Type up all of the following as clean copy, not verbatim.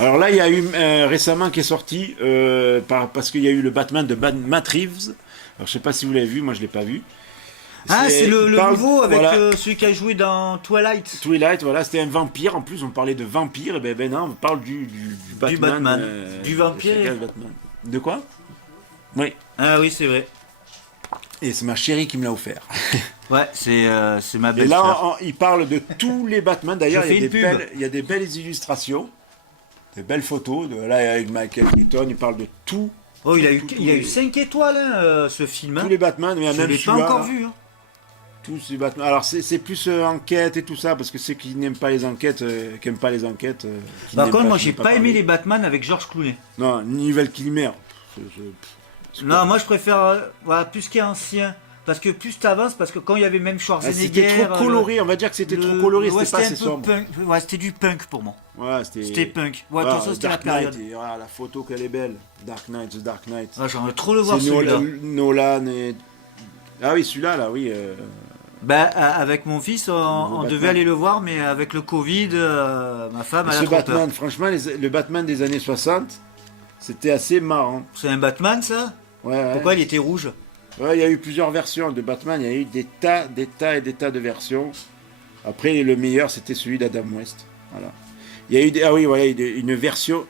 Alors là, il y a eu récemment qui est sorti, parce qu'il y a eu le Batman de Matt Reeves. Alors je sais pas si vous l'avez vu, moi je l'ai pas vu. Ah, c'est le Il parle, nouveau avec voilà, celui qui a joué dans Twilight. Twilight, voilà, c'était un vampire. En plus, on parlait de vampire, et ben non, on parle du Du Batman. Batman. Du vampire. de Batman. De quoi? Oui. Ah oui, c'est vrai. Et c'est ma chérie qui me l'a offert. Ouais, c'est ma Et belle-sœur. là, il parle de tous les Batman. D'ailleurs, Je il y a fais des une pub. belles, il y a des belles illustrations, des belles photos. Là, avec Michael Keaton, il parle de tout. Oh, il a eu, Tous il a eu les- 5 étoiles, hein, ce film. Hein. Tous les Batman, mais il y a Je même l'ai pas celui-là, encore là. vu. Hein. Tous ces Batman. Alors c'est plus enquête et tout ça, parce que ceux qui n'aiment pas les enquêtes, qui n'aiment pas les enquêtes. Qui Par n'aiment contre, pas, moi, qui j'ai n'aiment pas aimé parler. les Batman avec George Clooney. Non, ni Val Kilmer. C'est Non, moi, je préfère voilà, plus qu'il est ancien. Parce que plus t'avances, parce que quand il y avait même Schwarzenegger... C'était trop coloré, on va dire que c'était trop coloré, c'était pas assez sombre. punk. Ouais, c'était du punk pour moi. Ouais, C'était punk. Ouais, de Ah, toute façon, c'était la Dark Knight, période. et, voilà, la photo qu'elle est belle. Dark Knight, The Dark Knight. Ouais, j'aimerais trop le voir C'est celui-là. Nolan et... Ah oui, celui-là, là, oui. Bah, avec mon fils, on devait Batman. aller le voir, mais avec le Covid, ma femme, elle a Ce trop Batman, peur. franchement, le Batman des années 60, c'était assez marrant. C'est un Batman, ça? Ouais, ouais. Pourquoi il était rouge? Ouais, il y a eu plusieurs versions de Batman, il y a eu des tas et des tas de versions. Après, le meilleur, c'était celui d'Adam West. Voilà. Il y a eu ah oui, voilà, une version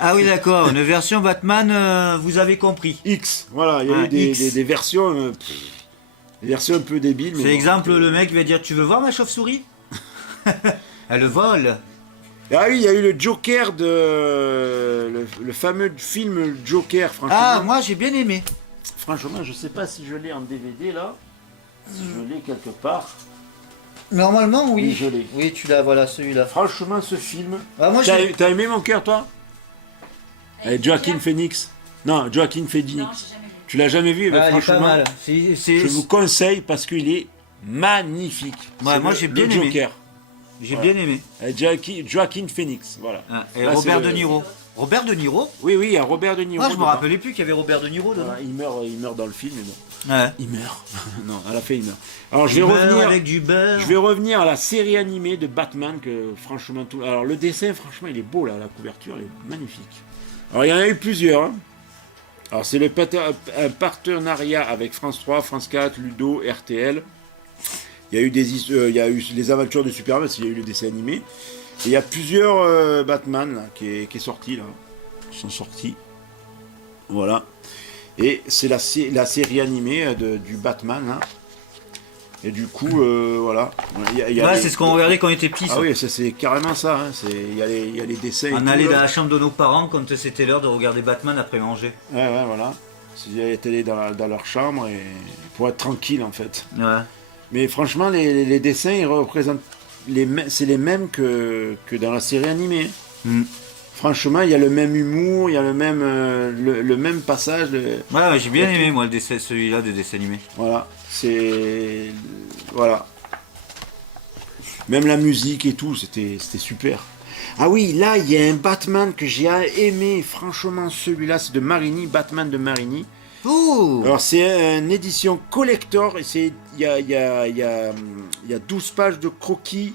Ah oui, d'accord, une version Batman, vous avez compris. X. Voilà, il y a Ah, eu des, X. des versions, des versions un peu débiles. Mais C'est bon, exemple, le mec va dire, tu veux voir ma chauve-souris? Elle vole. Ah oui, il y a eu le Joker le fameux film Joker. Franchement, Ah, moi j'ai bien aimé. franchement, je sais pas si je l'ai en DVD là. Si je l'ai quelque part. Normalement, Oui, je l'ai. Oui, tu l'as, voilà, celui-là. Franchement, ce film. Ah, moi, T'as aimé mon cœur, toi? Avec Joaquin Phoenix. Non, Joaquin Non, Phoenix. j'ai jamais vu. Tu l'as jamais vu? Eh ben, Ah, il est pas franchement, mal. je vous conseille parce qu'il est magnifique. Ouais, C'est moi, le- j'ai bien le aimé. Joker. J'ai Voilà. bien aimé. Joaquin Phoenix, voilà. Ah, et Là, Robert c'est De Niro. Robert De Niro? Oui, oui, il y a Robert De Niro. Ah, je me dedans. rappelais plus qu'il y avait Robert De Niro dedans. Voilà, il meurt dans le film, mais bon. Ouais. Il meurt. Non, à la fin, il meurt. Alors, Du beurre avec du beurre. je vais revenir à la série animée de Batman que, franchement, tout. Alors, le dessin, franchement, il est beau là, la couverture, elle est magnifique. Alors, il y en a eu plusieurs. Hein. Alors, c'est un partenariat avec France 3, France 4, Ludo, RTL. Il y a eu il y a eu les aventures de Superman, il y a eu le dessin animé. Et il y a plusieurs Batman là, qui est sorti là. Ils sont sortis. Voilà. Et c'est la série animée du Batman là. Et du coup, voilà. Il y a Ouais, les- c'est ce qu'on regardait quand on était petits. Ah oui, ça, c'est carrément ça. Hein. Il y a les dessins. et On tout, allait là. dans la chambre de nos parents quand c'était l'heure de regarder Batman après manger. Ouais, voilà. Ils étaient allés dans leur chambre et pour être tranquille en fait. Ouais. Mais franchement, les dessins, ils représentent c'est les mêmes que dans la série animée. Mm. Franchement, il y a le même humour, il y a le même passage. Ouais, ouais, j'ai bien Et aimé tout. moi celui-là de dessin animé. Voilà, c'est voilà. Même la musique et tout, c'était super. Ah oui, là, il y a un Batman que j'ai aimé. Franchement, celui-là, c'est de Marini, Batman de Marini. Oh. Alors c'est une édition collector et il y a 12 pages de croquis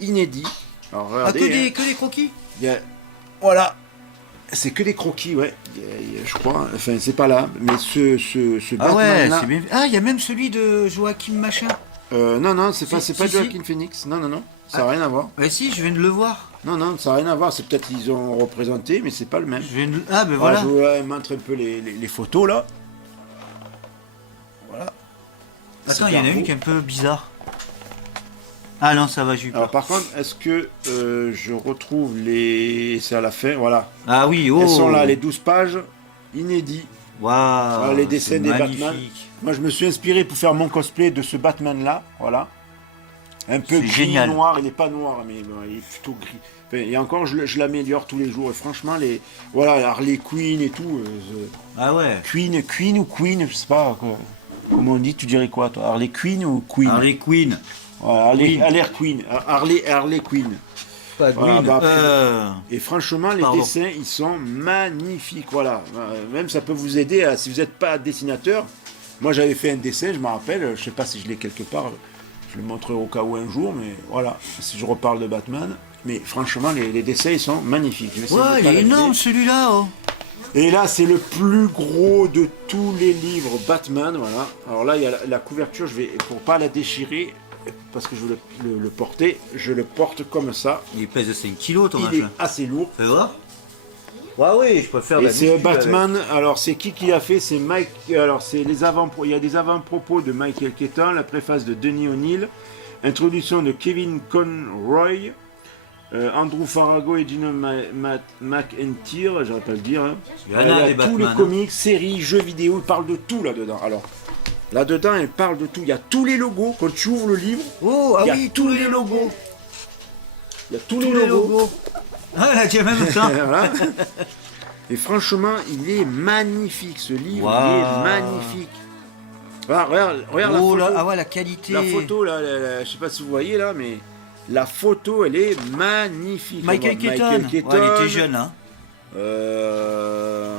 inédits. Alors Ah, regardez, hein, que des croquis. il y a- voilà, c'est que des croquis, ouais. Je crois, enfin c'est pas là, mais ce Ah ouais, Batman là. c'est bien. Ah, il y a même celui de Joachim Machin. Non, c'est pas Si, c'est pas si, Joaquin Phoenix. Non, ça n'a rien à voir. Ouais, si, je viens de le voir. Non, ça n'a rien à voir. C'est peut-être qu'ils ont représenté, mais c'est pas le même. Je viens de... Ah, ben Voilà. voilà. Je vous montre un peu les photos là. Voilà. Attends, il y en a une qui est un peu bizarre. Ah non, ça va, j'ai eu peur. Alors par contre, est-ce que je retrouve les... C'est à la fin, voilà. Ah oui, oh. Elles sont là, les 12 pages inédits. Waouh. Voilà, les dessins c'est des magnifique. Batman. Moi, je me suis inspiré pour faire mon cosplay de ce Batman-là, voilà. Un peu C'est gris, génial. noir, il n'est pas noir, mais bon, il est plutôt gris. Enfin, et encore, je l'améliore tous les jours. Et franchement, voilà, Harley Quinn et tout. Ah ouais. Queen ou Queen, je sais pas. Comment on dit, tu dirais quoi, toi? Harley Quinn ou Queen? Harley Quinn. Voilà, Queen. Harley Quinn. Pas Voilà, Quinn. bah, après, Et franchement, les Pardon. dessins, ils sont magnifiques. Voilà. Même ça peut vous aider si vous n'êtes pas dessinateur. Moi, j'avais fait un dessin, je me rappelle. Je sais pas si je l'ai quelque part. Je le montrerai au cas où un jour, mais voilà. Si je reparle de Batman. Mais franchement, les dessins, ils sont magnifiques. Je vais essayer de Ouais, il pas est l'abîmer. énorme celui-là. Oh. Et là, c'est le plus gros de tous les livres Batman, voilà. Alors là, il y a la couverture, pour pas la déchirer, parce que je veux le porter, je le porte comme ça. Il pèse 5 kilos ton Il est machin. assez lourd. Fais voir. Ouais, oui, je peux faire Et la c'est muscu Batman, alors c'est qui l'a fait? C'est Mike, alors c'est il y a des avant-propos de Michael Keaton, la préface de Denis O'Neill, introduction de Kevin Conroy, Andrew Farago et Gino McEntire, j'arrive pas à le dire. Hein. Il y en a des tous Batman, les hein. comics, séries, jeux vidéo, ils parlent de tout là-dedans. Alors, là-dedans, elle parle de tout. Il y a tous les logos, quand tu ouvres le livre, Oh, ah il y a oui, tous les logos. Il y a tous les logos. Ah, là, tu as même ça. Voilà. Et franchement, il est magnifique, ce livre, il Waouh. est magnifique. Ah, regarde la Oh photo. là, ah ouais, la qualité. La photo, là, je sais pas si vous voyez là, mais la photo, elle est magnifique. Michael On voit Keaton. Ouais, il était jeune, hein.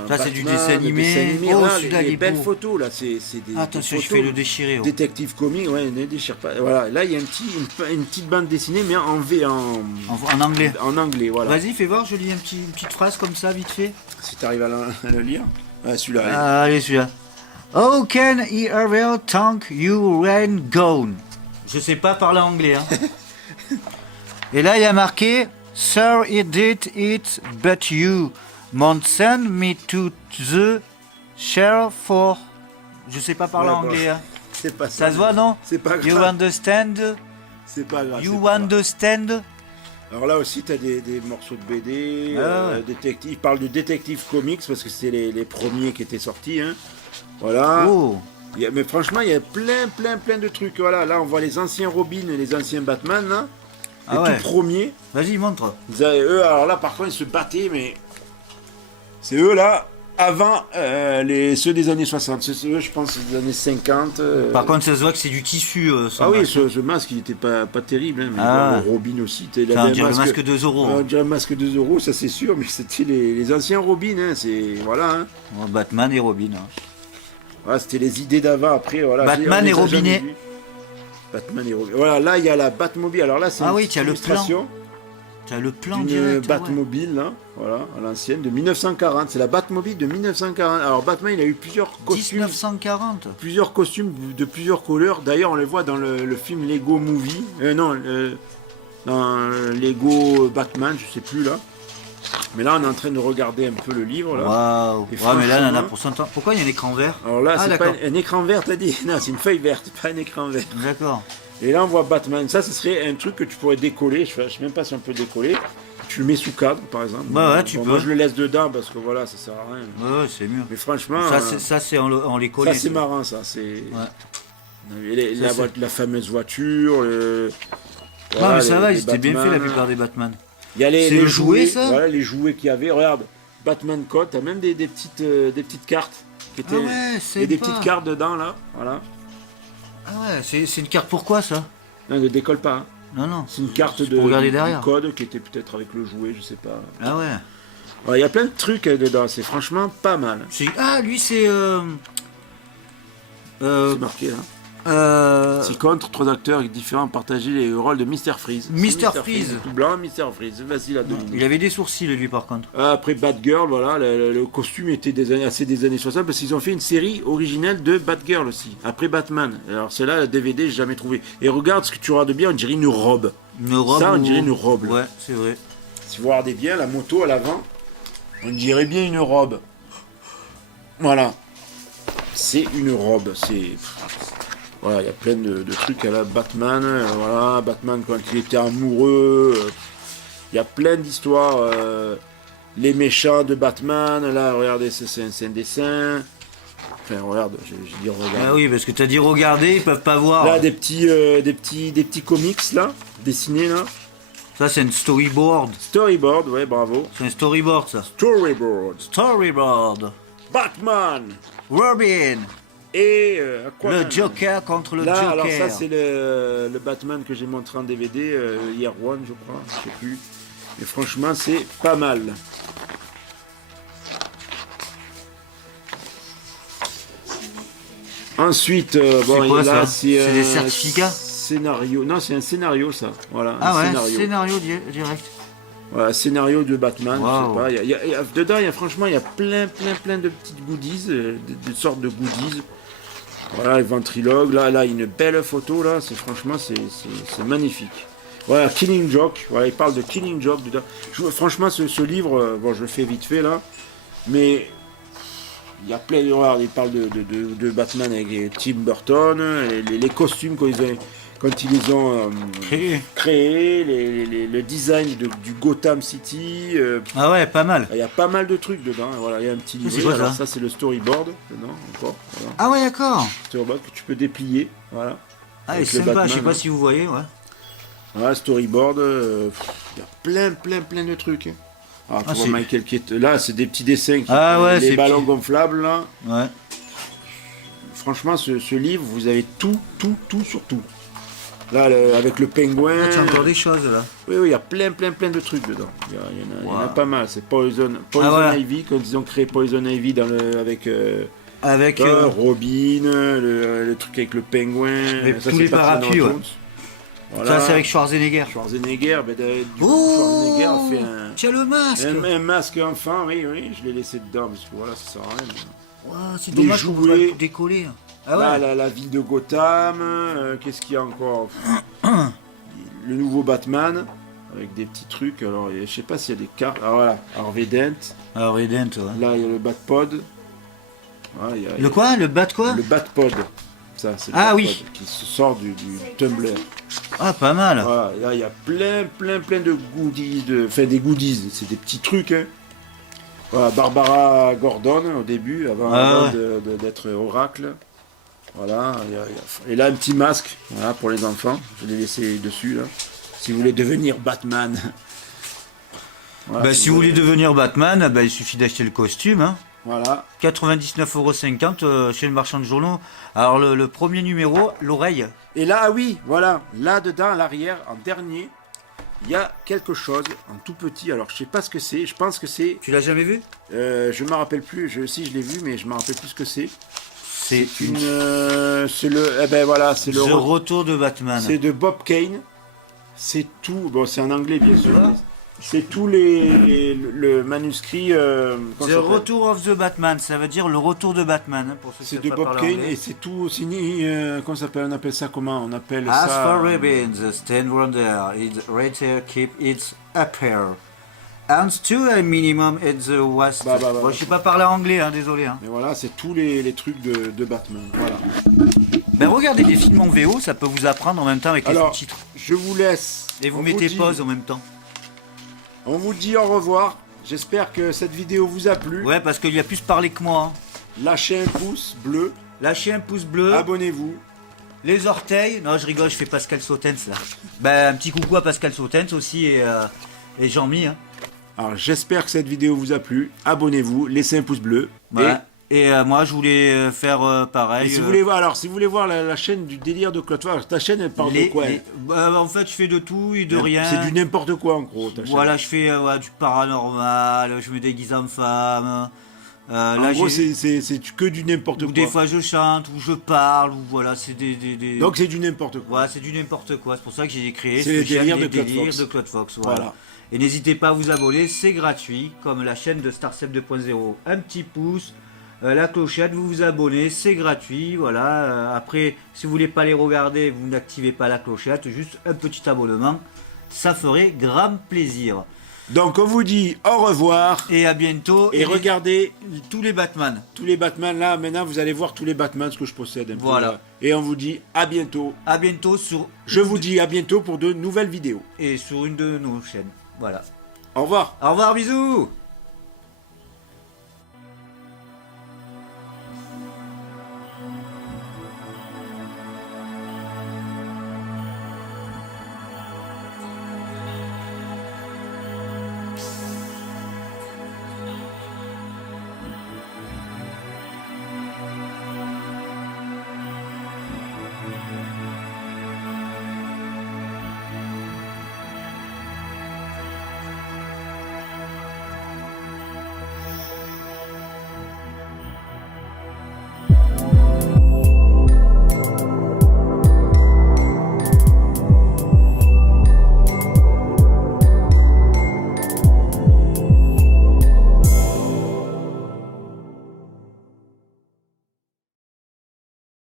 Ça, c'est du dessin animé. Oh, Voilà, celui-là, il les est belles beau. photos, là, c'est des Attention, des je photos. fais le déchirer. Oh. Détective comique, ouais, ne déchire pas. Voilà, là, il y a une petite bande dessinée, mais En anglais. en anglais, voilà. Vas-y, fais voir, je lis une petite phrase comme ça, vite fait. Si tu arrives à le lire. Ah, celui-là. Allez, celui-là. How can he ever thank you when gone? Je sais pas parler anglais. Hein. Et là, il y a marqué Sir, he did it, but you won't send me to the sheriff for. Je sais pas parler Ouais, anglais. Hein. C'est pas Ça se voit, non? C'est pas You grave. understand? C'est pas grave. You c'est pas grave. understand? Alors là aussi, tu as des morceaux de BD, Ah ouais. détective. Ils parlent de Detective Comics parce que c'était les premiers qui étaient sortis. Hein. Voilà. Oh. Mais franchement, il y a plein de trucs. Voilà, là, on voit les anciens Robin et les anciens Batman. Là. Les Ah ouais. tout premiers. Vas-y, montre. Eux, alors là, par contre, ils se battaient, mais c'est eux là, avant ceux des années 60. C'est eux, je pense, des années 50. Par contre, ça se voit que c'est du tissu. Son Ah oui, masque. ce masque, il était pas terrible. Hein, mais Ah. bon, Robin aussi. Ça, on dirait le masque de Zorro. On dirait le masque de Zorro, ça c'est sûr, mais c'était les anciens Robin. Hein, voilà. Hein. Oh, Batman et Robin. Hein. Voilà, c'était les idées d'avant. Après, voilà. Batman on les et a jamais Robinet. vus. Batman et Robin. Voilà, là, il y a la Batmobile. Alors là, c'est Ah une oui, petite tu as le illustration Tu as le plan d'une direct. ouais. Batmobile, là, voilà, à l'ancienne, de 1940. C'est la Batmobile de 1940. Alors, Batman, il a eu plusieurs costumes. 1940. Plusieurs costumes de plusieurs couleurs. D'ailleurs, on les voit dans le film Lego Movie. Dans Lego Batman, je sais plus là. Mais là, on est en train de regarder un peu le livre. Là. Waouh. Et Ouais, mais là, il y en a franchement- pour 100 ans. Pourquoi il y a un écran vert? Alors là, Ah, c'est pas d'accord. un écran vert, t'as dit. Non, c'est une feuille verte, pas un écran vert. D'accord. Et là, on voit Batman. Ça, ce serait un truc que tu pourrais décoller. Je sais même pas si on peut décoller. Tu le mets sous cadre, par exemple. Bah ouais, tu peux. Moi, je le laisse dedans parce que voilà, ça sert à rien. Ouais, c'est mieux. Mais franchement, Ça, c'est en les collant. ça, c'est marrant, ça. C'est Ouais. Et Ça, c'est- la fameuse voiture. Non, voilà, mais ça va, les ils étaient bien faits la Batman. plupart des Batman. Il y a C'est les le jouet, ça Voilà, les jouets qu'il y avait. Regarde, Batman Code, t'as même des petites cartes. Qui étaient, Ah ouais, c'est et des pas. petites cartes dedans, là. Voilà. Ah ouais, c'est une carte pourquoi ça? Non, ne décolle pas. Hein. Non, non. C'est une carte C'est de pour regarder du derrière. code qui était peut-être avec le jouet, je sais pas. Ah ouais. Ouais, il y a plein de trucs dedans, c'est franchement pas mal. Ah, lui, c'est. C'est marqué là. 6 contre, 3 acteurs différents partager les rôles de Mr. Freeze. Mr. C'est Freeze. Tout blanc, Mr. Freeze. Vas-y, à deviner. Il avait des sourcils, lui, par contre. Après Batgirl, voilà, le costume était assez des années 60 parce qu'ils ont fait une série originale de Batgirl aussi. Après Batman. Alors celle-là, la DVD, j'ai jamais trouvé. Et regarde ce que tu regardes bien, on dirait une robe. Une robe. Ça, on ou- dirait une robe. Là. Ouais, c'est vrai. Si vous regardez bien, la moto à l'avant, on dirait bien une robe. Voilà. C'est une robe. C'est. Voilà, il y a plein de trucs à la Batman. Voilà, Batman quand il était amoureux. Il y a plein d'histoires. Les méchants de Batman. Là, regardez, c'est un dessin. Enfin, regarde, j'ai dit regarde. Ah oui, parce que t'as dit regarder, ils peuvent pas voir. Là, des petits comics là, dessinés là. Ça, c'est un storyboard. Storyboard, ouais, bravo. C'est un storyboard, ça. Storyboard. Storyboard. Batman. Robin. Et Aquaman. Le Joker contre le Là, Joker. alors ça c'est le Batman que j'ai montré en DVD hier one, je crois, je sais plus. Et franchement, c'est pas mal. Ensuite, bon, quoi, là, ça c'est C'est des certificats scénario. Non, c'est un scénario, ça. Voilà. Ah un ouais, scénario. scénario direct. Voilà, scénario de Batman, Wow. je sais pas. Dedans, franchement, il y a plein de petites goodies, de sortes de goodies. Voilà, les ventriloques. Là, une belle photo, là. Franchement, c'est magnifique. Voilà, Killing Joke. Voilà, il parle de Killing Joke dedans. Franchement, ce livre, bon, je le fais vite fait, là. Mais il y a plein de... Voilà, il parle de Batman avec Tim Burton, les costumes quand ils les ont créés, le design du Gotham City. Ah ouais, pas mal. Il y a pas mal de trucs dedans. Voilà, il y a un petit C'est livret. quoi, Alors ça ça, c'est le storyboard dedans encore. Voilà. Ah ouais, d'accord. Storyboard que tu peux déplier. Voilà. Ah, Avec c'est le sympa, Batman, je sais pas hein. si vous voyez, ouais. Voilà, storyboard. Il y a plein de trucs. Hein. Alors, tu Ah, vois c'est- Michael Keaton. Là, c'est des petits dessins. Ah ouais, les c'est ballons petit. gonflables, là. Ouais. Franchement, ce livre, vous avez tout sur tout. Là, avec le pingouin. Ah, tu as encore des choses là. Oui, il y a plein de trucs dedans. Il y en a Wow. pas mal. C'est Poison voilà. Ivy, quand ils ont créé Poison Ivy avec Avec Robin, le truc avec le pingouin. Avec Ça, tous c'est les Patton parapluies, ouais. Jones. Voilà. ça, c'est avec Schwarzenegger. Schwarzenegger. Ben, du coup, Oh, Schwarzenegger a fait un, tiens le masque. un masque enfant. Oui, je l'ai laissé dedans parce que voilà, ça sert à rien. Wow, c'est des dommage qu'on peut jouets. pas décoller. Ah Là, ouais. la ville de Gotham, qu'est-ce qu'il y a encore? Le nouveau Batman, avec des petits trucs. Alors, je sais pas s'il y a des cartes. Ah voilà, Harvey Dent. Alors Redent, ouais. Là, il y a le Batpod. Voilà, il y a Le quoi? Le bat quoi? le Batpod. Ça, c'est le Ah Batpod oui. qui se sort du Tumblr. Ah, pas mal. Voilà, là, il y a plein de goodies. Enfin, des goodies, c'est des petits trucs. Hein. Voilà, Barbara Gordon au début, avant Ah d'être Oracle. Voilà, et là un petit masque, voilà, pour les enfants. Je l'ai laissé dessus là. Si vous voulez devenir Batman. Voilà, Bah, si vous voulez devenir Batman, bah, il suffit d'acheter le costume. Hein. Voilà. 99,50 € chez le marchand de journaux. Alors, le premier numéro, l'oreille. Et là, ah oui, voilà, là dedans, à l'arrière, en dernier, il y a quelque chose, en tout petit. Alors, je sais pas ce que c'est. Je pense que c'est, Tu l'as jamais vu? je me rappelle plus. Si je l'ai vu, mais je me rappelle plus ce que c'est. C'est C'est le, eh ben voilà, c'est le The Retour de Batman. C'est de Bob Kane. C'est tout. Bon, c'est en anglais, bien sûr. Voilà. C'est tout le manuscrit. comment The ça s'appelle Retour of the Batman, ça veut dire le retour de Batman, hein, pour ceux qui C'est savent de pas Bob parler Kane anglais. et c'est tout signé. Comment ça s'appelle? On appelle ça comment? On appelle As ça. for ribbons, stand wonder, its retail keep its appeal. And to a minimum at the west. Bah. Bon, je sais pas parler anglais, hein, désolé. Hein. Mais voilà, c'est tous les trucs de Batman. Voilà. Ben regardez des films en VO, ça peut vous apprendre en même temps avec les Alors, sous-titres. je vous laisse. Et vous On mettez dit- pause en même temps. On vous dit au revoir. J'espère que cette vidéo vous a plu. Ouais, parce qu'il y a plus parlé que moi. Hein. Lâchez un pouce bleu. Lâchez un pouce bleu, Abonnez-vous. les orteils. Non, je rigole, je fais Pascal Sautens là. Ben, un petit coucou à Pascal Sautens aussi et Jean-Mi. Hein. Alors, j'espère que cette vidéo vous a plu. Abonnez-vous. Laissez un pouce bleu. Voilà. Et moi, je voulais faire pareil. Et si vous voulez voir, si vous voulez voir la chaîne du délire de Claude Farge, ta chaîne elle parle de quoi elle En fait, je fais de tout et de rien. C'est du n'importe quoi en gros. Ta chaîne. Voilà, je fais du paranormal, je me déguise en femme. En Là, gros, j'ai- c'est que du n'importe ou quoi. des fois je chante, ou je parle, ou voilà, c'est des... Donc c'est du n'importe quoi. Voilà, c'est du n'importe quoi. C'est pour ça que j'ai créé C'est les chaîne, délires les de Claude délires Fox. de Claude Fox. Voilà. Voilà. Et n'hésitez pas à vous abonner, c'est gratuit, comme la chaîne de Starcep 2.0. Un petit pouce, la clochette, vous vous abonnez, c'est gratuit. Voilà. Après, si vous voulez pas les regarder, vous n'activez pas la clochette, juste un petit abonnement. Ça ferait grand plaisir. Donc on vous dit au revoir Et à bientôt. et regardez tous les Batman. tous les Batman là. Maintenant vous allez voir tous les Batman ce que je possède. Un peu, Voilà. là. Et on vous dit à bientôt. À bientôt sur... Je vous dis à bientôt pour de nouvelles vidéos. Et sur une de nos chaînes. Voilà. Au revoir. Au revoir, bisous.